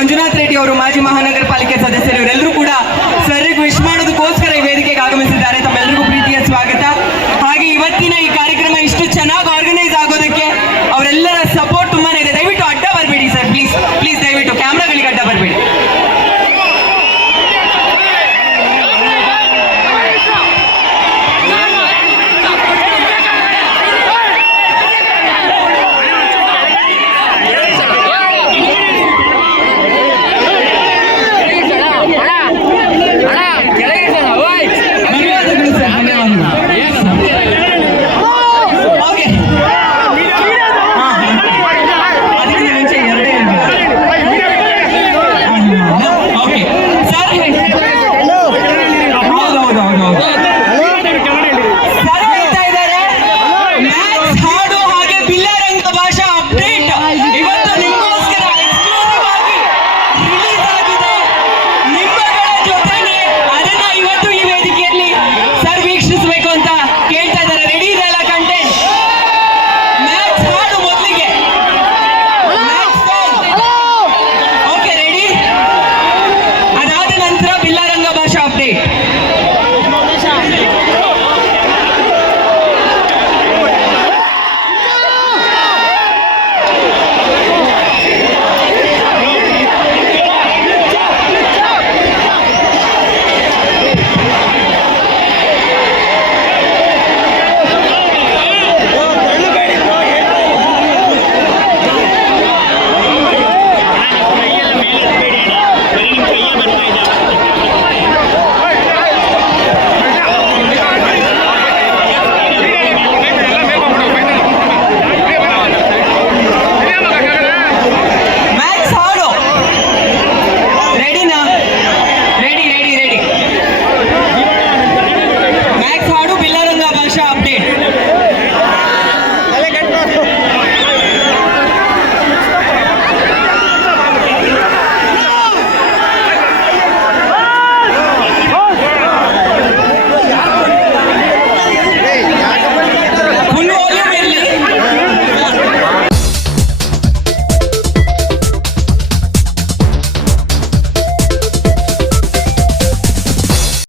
ಮಂಜುನಾಥ್ ರೆಡ್ಡಿ ಅವರು ಮಾಜಿ ಮಹಾನಗರ ಪಾಲಿಕೆ